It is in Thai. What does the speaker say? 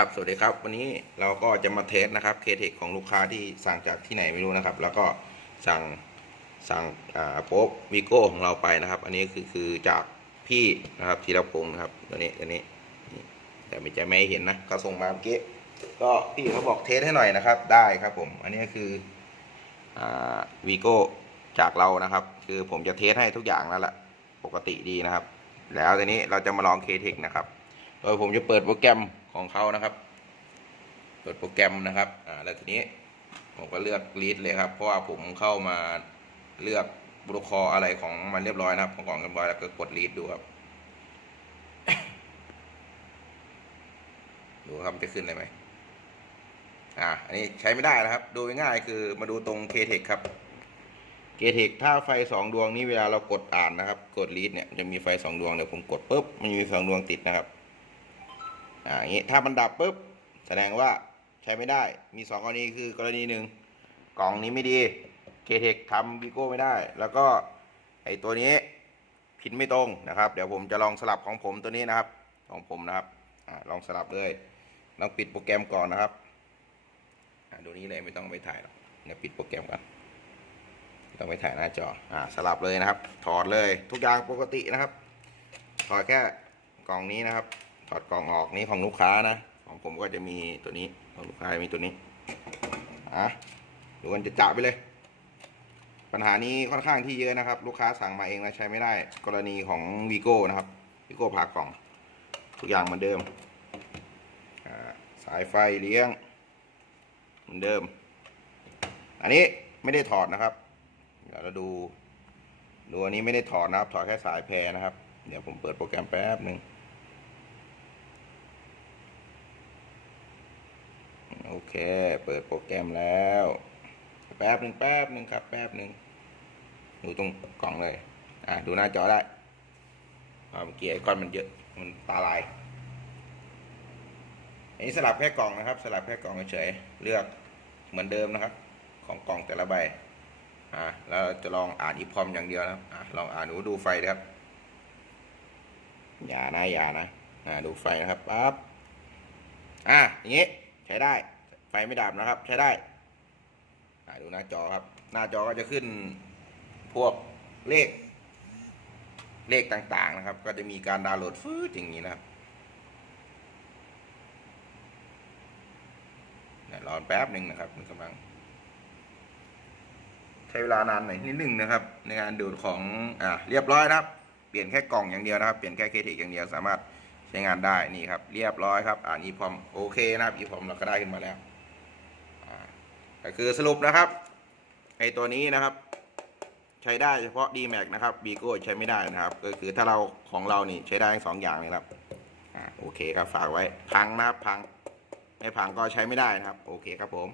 ครับ สวัสดีครับ วันนี้เราก็จะมาเทสนะครับเคเทคของลูกค้าที่สั่งจากที่ไหนไม่รู้นะครับ แล้วก็สั่งสั่งอ่าโป๊กวีโก้ของเราไปนะครับ อันนี้คือคือจากพี่นะครับธีรพงศ์นะครับตัวนี้ตัวนี้ แต่ไม่จะไม่เห็นนะเขาส่งมาเมื่อกี้ก็พี่เขาบอกเทสให้หน่อยนะครับ ได้ครับผม อันนี้คืออ่าวีโก้จากเรานะครับ คือผมจะเทสให้ทุกอย่างแล้วล่ะปกติดีนะครับ แล้วทีนี้เราจะมาลองเคเทคนะครับ โดยผมจะเปิดโปรแกรมของเขานะครับ เปิดโปรแกรมนะครับอ่าแล้วทีนี้ผมก็เลือกลีดเลยครับ เพราะว่าผมเข้ามาเลือกโปรโตคออะไรของมันเรียบร้อยนะครับ ของกล่องเรียบร้อยแล้วก็กดลีดดูครับ ดูครับมันจะขึ้นเลยไหมอ่า อันนี้ใช้ไม่ได้นะครับ ดูง่ายคือมาดูตรง KTEC ครับ KTEC ถ้าไฟสองดวงนี้เวลาเรากดอ่านนะครับ กดลีดเนี่ยจะมีไฟสองดวงเดี๋ยวผมกดปุ๊บมันมีสองดวงติดนะครับ อ่าอย่างนี้ถ้ามันดับปุ๊บแสดงว่าใช้ไม่ได้ มีสองกรณีคือกรณีหนึ่งกล่องนี้ไม่ดีเคเทคทำวิโก้ไม่ได้ แล้วก็ไอตัวนี้พินไม่ตรงนะครับ เดี๋ยวผมจะลองสลับของผมตัวนี้นะครับ ของผมนะครับอลองสลับเลยลองปิดโปรแกรมก่อนนะครับอ่าดูนี้เลยไม่ต้องไปถ่ายหรอกเดี๋ยวปิดโปรแกรมก่อนต้องไปถ่ายหน้าจออ่าสลับเลยนะครับ ถอดเลยทุกอย่างปกตินะครับถอดแค่กล่องนี้นะครับ ถอดกล่องออกนี้ของลูกค้านะ ของผมก็จะมีตัวนี้ของลูกค้ามีตัวนี้อะดูกันจะจะไปเลย ปัญหานี้ค่อนข้างที่เยอะนะครับ ลูกค้าสั่งมาเองแล้วใช้ไม่ได้ กรณีของวีโก้นะครับวีโก้ผ่ากล่อง ทุกอย่างเหมือนเดิมสายไฟเลี้ยง เหมือนเดิม อันนี้ไม่ได้ถอดนะครับ เดี๋ยวเราดูดูอันนี้ไม่ได้ถอดนะครับ ถอดแค่สายแพรนะครับ เดี๋ยวผมเปิดโปรแกรมแป๊บหนึ่ง โอ เค เปิดโปรแกรมแล้ว แป๊บหนึ่งแป๊บหนึ่งครับ แป๊บหนึ่งดูตรงกล่องเลย อะดูหน้าจอได้เมื่อกี้ไอคอนมันเยอะ มันตาลายอันนี้สลับแค่กล่องนะครับ สลับแค่กล่องเฉยเลือกเหมือนเดิมนะครับ ของกล่องแต่ละใบ อ่าแล้วจะลองอ่านอีพอมอย่างเดียวนะอ่าลองอ่านหนูดูไฟนะครับ อย่านะอย่านะ อ่าดูไฟนะครับปั๊บ อ่าอย่างงี้ใช้ได้ ไฟไม่ดับนะครับ ใช้ได้ดูหน้าจอครับ หน้าจอก็จะขึ้นพวกเลข เลขต่างๆนะครับ ก็จะมีการดาวน์โหลดฟืดอย่างนี้นะครับรอแป๊บหนึ่งนะครับมันกำลัง ใช้เวลานานหน่อยนิดหนึ่งนะครับ ในการดูดของอ่าเรียบร้อยนะครับ เปลี่ยนแค่กล่องอย่างเดียวนะครับเปลี่ยนแค่เคทิกอย่างเดียวสามารถใช้งานได้นี่ครับ เรียบร้อยครับ อ่าน EPROM โอเคนะครับ EPROM เราก็ได้ขึ้นมาแล้ว ก็คือสรุปนะครับไอตัวนี้นะครับ ใช้ได้เฉพาะ DMAX นะครับ b ีโก้ใช้ไม่ได้นะครับ ก็คือถ้าเราของเรานี่ใช้ได้ทั้งสองอย่างเลยครับอ่าโอเคครับฝากไว้พังนะครับพังไม่พังก็ใช้ไม่ได้นะครับ โอเคครับผม